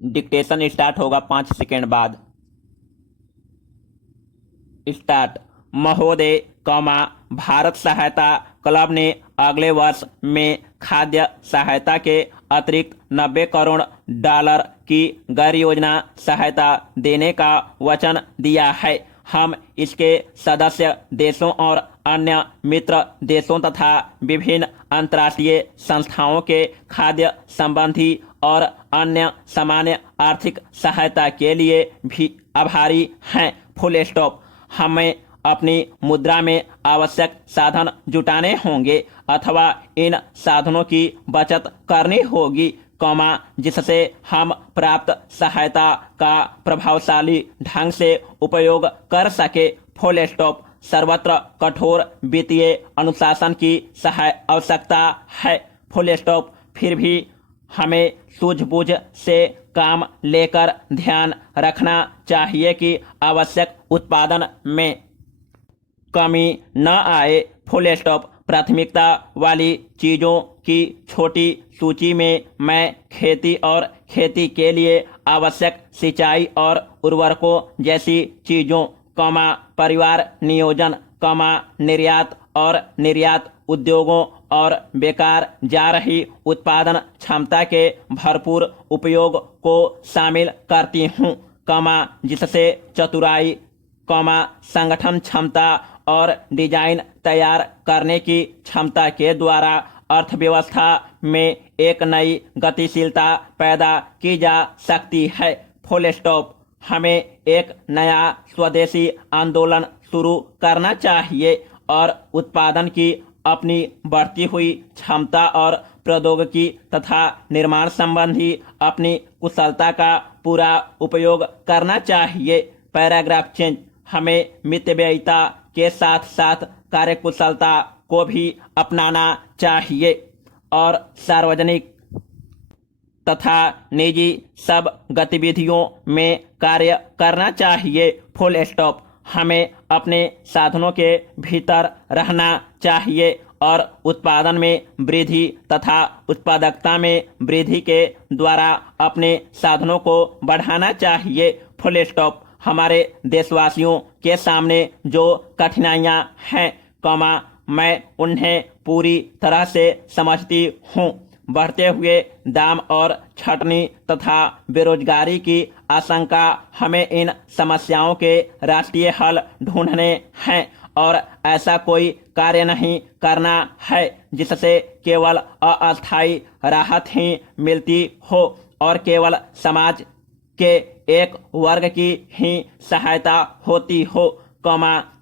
Dictation start होगा 5 second बाद। Start. महोदय, भारत सहायता क्लब ने अगले वर्ष में खाद्य सहायता के अतिरिक्त 90 करोड़ डॉलर की गैर योजना सहायता देने का वचन दिया है। हम इसके सदस्य देशों और अन्य मित्र देशों तथा विभिन्न अंतर्राष्ट्रीय संस्थाओं के खाद्य संबंधी और अन्य सामान्य आर्थिक सहायता के लिए भी आभारी हैं। Full stop. हमें अपनी मुद्रा में आवश्यक साधन जुटाने होंगे अथवा इन साधनों की बचत करनी होगी, जिससे हम प्राप्त सहायता का प्रभावशाली ढंग से उपयोग कर सके। Full stop. सर्वत्र कठोर वित्तीय अनुशासन की आवश्यकता है। Full stop. फिर भी हमें सूझबूझ से काम लेकर ध्यान रखना चाहिए कि आवश्यक उत्पादन में कमी न आए। Full stop. प्राथमिकता वाली चीज़ों की छोटी सूची में मैं खेती और खेती के लिए आवश्यक सिंचाई और उर्वरकों जैसी चीज़ों, परिवार नियोजन, निर्यात और निर्यात उद्योगों और बेकार जा रही उत्पादन क्षमता के भरपूर उपयोग को शामिल करती हूँ, जिससे चतुराई, संगठन क्षमता और डिजाइन तैयार करने की क्षमता के द्वारा अर्थव्यवस्था में एक नई गतिशीलता पैदा की जा सकती है। Full stop. हमें एक नया स्वदेशी आंदोलन शुरू करना चाहिए और उत्पादन की अपनी बढ़ती हुई क्षमता और प्रौद्योगिकी तथा निर्माण संबंधी अपनी कुशलता का पूरा उपयोग करना चाहिए। Paragraph change. हमें मितव्ययिता के साथ साथ कार्यकुशलता को भी अपनाना चाहिए और सार्वजनिक तथा निजी सब गतिविधियों में कार्य करना चाहिए। Full stop. हमें अपने साधनों के भीतर रहना चाहिए और उत्पादन में वृद्धि तथा उत्पादकता में वृद्धि के द्वारा अपने साधनों को बढ़ाना चाहिए। Full stop. हमारे देशवासियों के सामने जो कठिनाइयां हैं, मैं उन्हें पूरी तरह से समझती हूँ। बढ़ते हुए दाम और छटनी तथा बेरोजगारी की आशंका हमें इन समस्याओं के राष्ट्रीय हल ढूंढने हैं और ऐसा कोई कार्य नहीं करना है जिससे केवल अस्थायी राहत ही मिलती हो और केवल समाज के एक वर्ग की ही सहायता होती हो,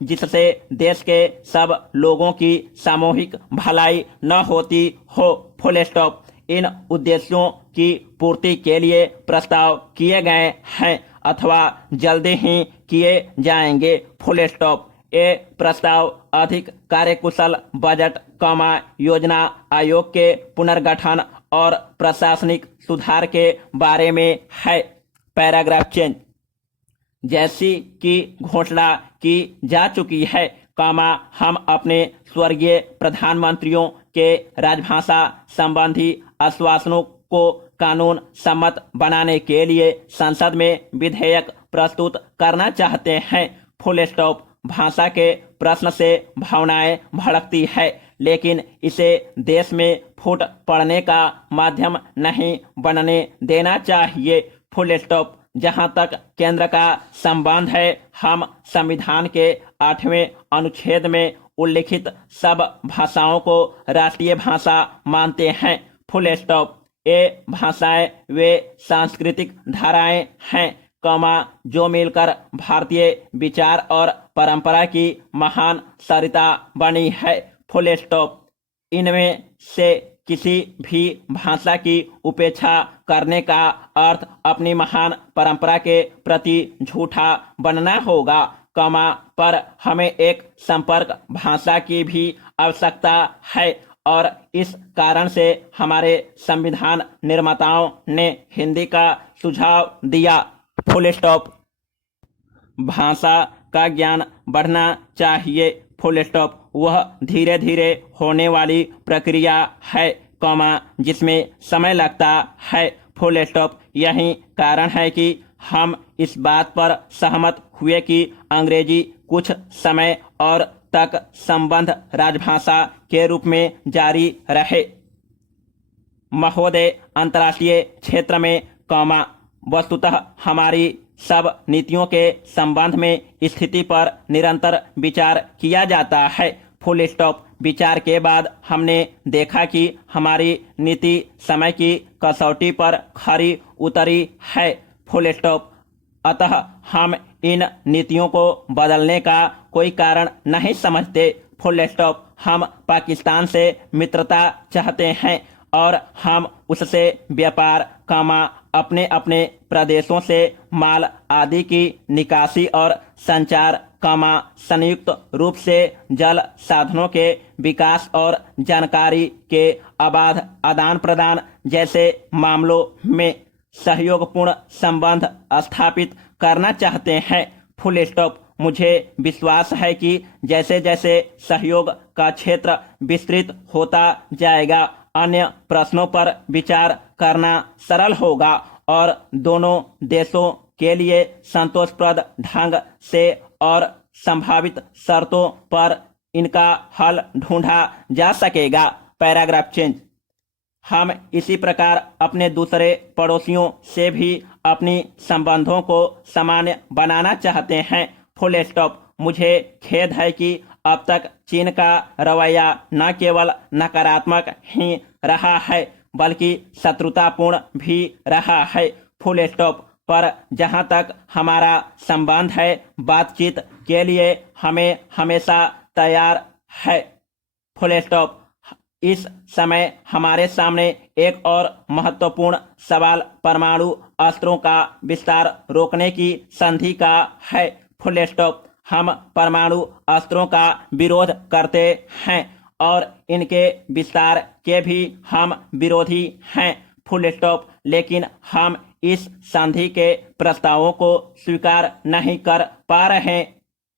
जिससे देश के सब लोगों की सामूहिक भलाई न होती हो। Full stop. इन उद्देश्यों की पूर्ति के लिए प्रस्ताव किए गए हैं अथवा जल्दी ही किए जाएंगे। Full stop. ये प्रस्ताव अधिक कार्यकुशल बजट, योजना आयोग के पुनर्गठन और प्रशासनिक सुधार के बारे में है। Paragraph change. जैसी कि घोषणा की जा चुकी है, हम अपने स्वर्गीय प्रधानमंत्रियों के राजभाषा संबंधी आश्वासनों को कानून सम्मत बनाने के लिए संसद में विधेयक प्रस्तुत करना चाहते हैं। Full stop. भाषा के प्रश्न से भावनाएं भड़कती है, लेकिन इसे देश में फूट पड़ने का माध्यम नहीं बनने देना चाहिए। Full stop. जहां तक केंद्र का संबंध है, हम संविधान के 8वें अनुच्छेद में उल्लिखित सब भाषाओं को राष्ट्रीय भाषा मानते हैं। Full stop. ये भाषाएं वे सांस्कृतिक धाराएं हैं, जो मिलकर भारतीय विचार और परंपरा की महान सरिता बनी है। Full stop. इनमें से किसी भी भाषा की उपेक्षा करने का अर्थ अपनी महान परंपरा के प्रति झूठा बनना होगा, पर हमें एक संपर्क भाषा की भी आवश्यकता है और इस कारण से हमारे संविधान निर्माताओं ने हिंदी का सुझाव दिया। Full stop. भाषा का ज्ञान बढ़ना चाहिए। Full stop. वह धीरे धीरे होने वाली प्रक्रिया है, जिसमें समय लगता है। Full stop. यही कारण है कि हम इस बात पर सहमत हुए कि अंग्रेजी कुछ समय और तक संबंध राजभाषा के रूप में जारी रहे। महोदय, अंतर्राष्ट्रीय क्षेत्र में वस्तुतः हमारी सब नीतियों के संबंध में स्थिति पर निरंतर विचार किया जाता है। Full stop. विचार के बाद हमने देखा कि हमारी नीति समय की कसौटी पर खरी उतरी है। Full stop. अतः हम इन नीतियों को बदलने का कोई कारण नहीं समझते। Full stop. हम पाकिस्तान से मित्रता चाहते हैं और हम उससे व्यापार, अपने अपने प्रदेशों से माल आदि की निकासी और संचार, संयुक्त रूप से जल साधनों के विकास और जानकारी के अबाध आदान प्रदान जैसे मामलों में सहयोगपूर्ण संबंध स्थापित करना चाहते हैं। Full stop. मुझे विश्वास है कि जैसे जैसे सहयोग का क्षेत्र विस्तृत होता जाएगा, अन्य प्रश्नों पर विचार करना सरल होगा और दोनों देशों के लिए संतोषप्रद ढंग से और संभावित शर्तों पर इनका हल ढूंढा जा सकेगा। Paragraph change. हम इसी प्रकार अपने दूसरे पड़ोसियों से भी अपनी संबंधों को सामान्य बनाना चाहते हैं। Full stop. मुझे खेद है कि अब तक चीन का रवैया न केवल नकारात्मक ही रहा है बल्कि शत्रुतापूर्ण भी रहा है। Full stop. पर जहां तक हमारा संबंध है, बातचीत के लिए हमें हमेशा तैयार है। Full stop. इस समय हमारे सामने एक और महत्वपूर्ण सवाल परमाणु अस्त्रों का विस्तार रोकने की संधि का है। Full stop. हम परमाणु अस्त्रों का विरोध करते हैं और इनके विस्तार के भी हम विरोधी हैं। Full stop. लेकिन हम इस संधि के प्रस्तावों को स्वीकार नहीं कर पा रहे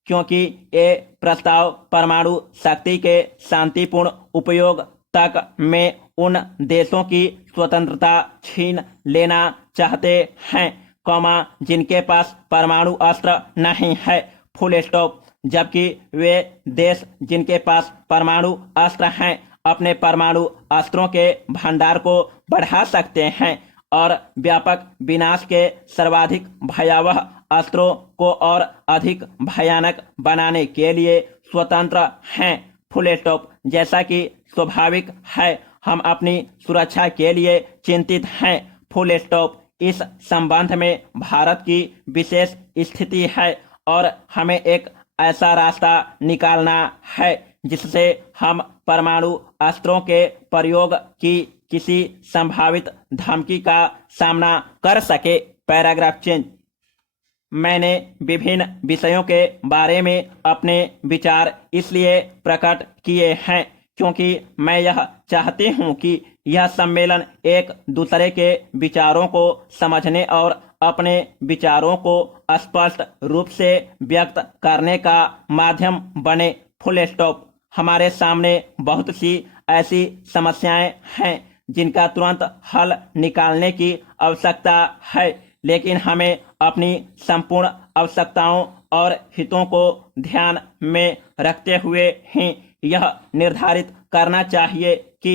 क्योंकि ये प्रस्ताव परमाणु शक्ति के शांतिपूर्ण उपयोग तक में उन देशों की स्वतंत्रता छीन लेना चाहते हैं, जिनके पास परमाणु अस्त्र नहीं है। Full stop. जबकि वे देश जिनके पास परमाणु अस्त्र हैं अपने परमाणु अस्त्रों के भंडार को बढ़ा सकते हैं और व्यापक विनाश के सर्वाधिक भयावह अस्त्रों को और अधिक भयानक बनाने के लिए स्वतंत्र हैं। Full stop. जैसा कि स्वाभाविक है, हम अपनी सुरक्षा के लिए चिंतित हैं। Full stop. इस संबंध में भारत की विशेष स्थिति है और हमें एक ऐसा रास्ता निकालना है जिससे हम परमाणु अस्त्रों के प्रयोग की किसी संभावित धमकी का सामना कर सके। Paragraph change. मैंने विभिन्न विषयों के बारे में अपने विचार इसलिए प्रकट किए हैं क्योंकि मैं यह चाहती हूं कि यह सम्मेलन एक दूसरे के विचारों को समझने और अपने विचारों को स्पष्ट रूप से व्यक्त करने का माध्यम बने। Full stop. हमारे सामने बहुत सी ऐसी समस्याएं हैं जिनका तुरंत हल निकालने की आवश्यकता है, लेकिन हमें अपनी संपूर्ण आवश्यकताओं और हितों को ध्यान में रखते हुए ही यह निर्धारित करना चाहिए कि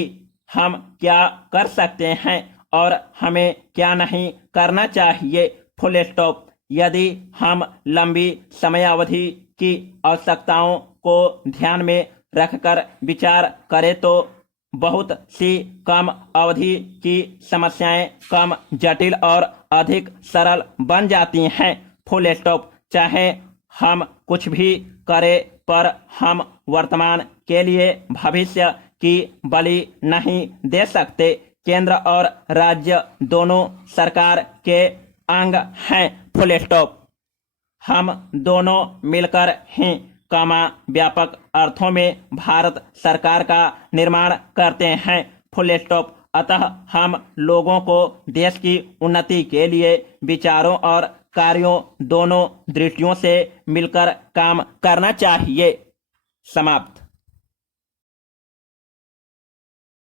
हम क्या कर सकते हैं और हमें क्या नहीं करना चाहिए। Full stop. यदि हम लंबी समयावधि की आवश्यकताओं को ध्यान में रखकर विचार करें तो बहुत सी कम अवधि की समस्याएं कम जटिल और अधिक सरल बन जाती हैं। Full stop. चाहे हम कुछ भी करें पर हम वर्तमान के लिए भविष्य की बलि नहीं दे सकते। केंद्र और राज्य दोनों सरकार के अंग हैं। Full stop. हम दोनों मिलकर ही व्यापक अर्थों में भारत सरकार का निर्माण करते हैं। Full stop. अतः हम लोगों को देश की उन्नति के लिए विचारों और कार्यों दोनों दृष्टियों से मिलकर काम करना चाहिए। समाप्त।